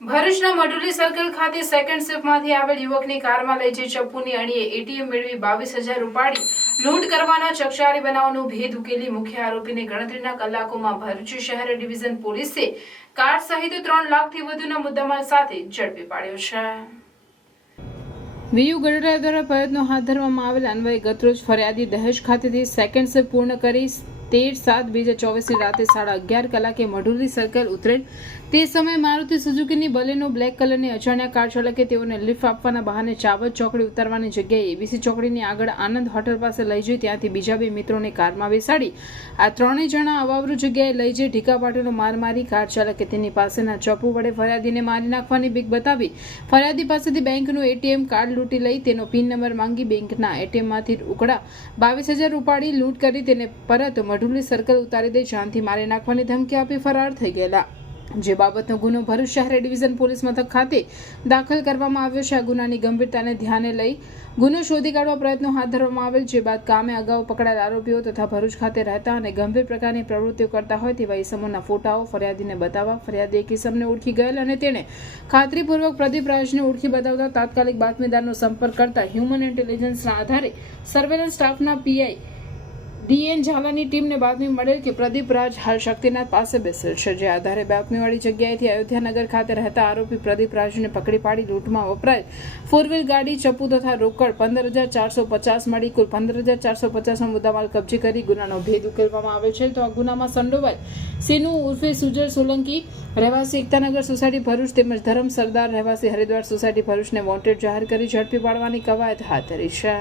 ભરૂચના મઢુલી સર્કલ ખાતે સેકન્ડ શિફ્ટમાંથી આવેલ યુવકની કારમાં લઈ જઈ ચપ્પુની અણીએ એટીએમ મેળવી 22,000 ઉપાડી લૂંટ કરવાના ચકચારી બનાવનો ભેદ ઉકેલી મુખ્ય આરોપીને ગણતરીના કલાકોમાં ભરૂચ શહેર ડિવિઝન પોલીસે કાર સહિત 3 લાખથી વધુના મુદ્દામાલ સાથે ઝડપી પાડ્યો છે। વીયુ ગઢડા દ્વારા પ્રયત્નો હાથ ધરવામાં આવેલ અન્વયે ગતરોજ ફરિયાદી દહેજ ખાતેથી સેકન્ડ શિફ્ટ પૂર્ણ કરી 13/7/2024 રાતે 11:30 કલાકે મઢુલી સર્કલ ઉતરેલ। તે સમયે મારુતિ સુઝુકીની બલેનો બ્લેક કલરની અજાણ્યા કાર ચાલકે તેઓને લિફ્ટ આપવાના બહાને ચાવત ચોકડી ઉતારવાની જગ્યાએ એબીસી ચોકડીની આગળ આનંદ હોટલ પાસે લઈ જઈ ત્યાંથી બીજા 2 મિત્રોને કારમાં બેસાડી આ ત્રણેય જણા અવાવરૂ જગ્યાએ લઈ જઈ ઢીકાપાટીનો માર મારી કાર ચાલકે તેની પાસેના ચપ્પુ વડે ફરિયાદીને મારી નાખવાની બીક બતાવી ફરિયાદી પાસેથી બેંકનું એટીએમ કાર્ડ લૂંટી લઈ તેનો પિન નંબર માંગી બેંકના એટીએમમાંથી રોકડા 22,000 ઉપાડી લૂંટ કરી તેને પરત મઢુલી સર્કલ ઉતારી દઈ જાનથી મારી નાખવાની ધમકી આપી ફરાર થઈ ગયેલા। જે બાબતનો ગુનો ભરૂચ શહેર ડિવિઝન પોલીસ મથક ખાતે દાખલ કરવામાં આવ્યો છે। આ ગુનાની ગંભીરતાને ધ્યાને લઈ ગુનો શોધી કાઢવા પ્રયત્નો હાથ ધરવામાં આવેલ। જે બાદ કામે અગાઉ પકડાયેલ આરોપીઓ તથા ભરૂચ ખાતે રહેતા અને ગંભીર પ્રકારની પ્રવૃત્તિઓ કરતા હોય તેવા ઇસમોના ફોટાઓ ફરિયાદીને બતાવવા ફરિયાદી એક ઇસમને ઓળખી ગયેલ અને તેણે ખાતરીપૂર્વક પ્રદીપ રાજને ઓળખી બતાવતા તાત્કાલિક બાતમીદારનો સંપર્ક કરતા હ્યુમન ઇન્ટેલિજન્સના આધારે સર્વેલન્સ સ્ટાફના પીઆઈ ડીએન ઝાલાની ટીમને બાતમી મળેલ કે પ્રદીપ રાજ હાલ શક્તિનાથ પાસે બેસેલ છે। જે આધારે બાતમીવાળી જગ્યાએથી અયોધ્યાનગર ખાતે રહેતા આરોપી પ્રદીપ રાજને પકડી પાડી લૂંટમાં વપરાયેલ 4 વ્હીલ ગાડી ચપ્પુ તથા રોકડ 15,450 મળી કુલ 15,450નો મુદ્દામાલ કબજે કરી ગુનાનો ભેદ ઉકેલવામાં આવેલ છે। તો આ ગુનામાં સંડોવાયેલ સીનુ ઉર્ફે સુજર સોલંકી રહેવાસી એકતાનગર સોસાયટી ભરૂચ તેમજ ધરમ સરદાર રહેવાસી હરિદ્વાર સોસાયટી ભરૂચને વોન્ટેડ જાહેર કરી ઝડપી પાડવાની કવાયત હાથ ધરી છે।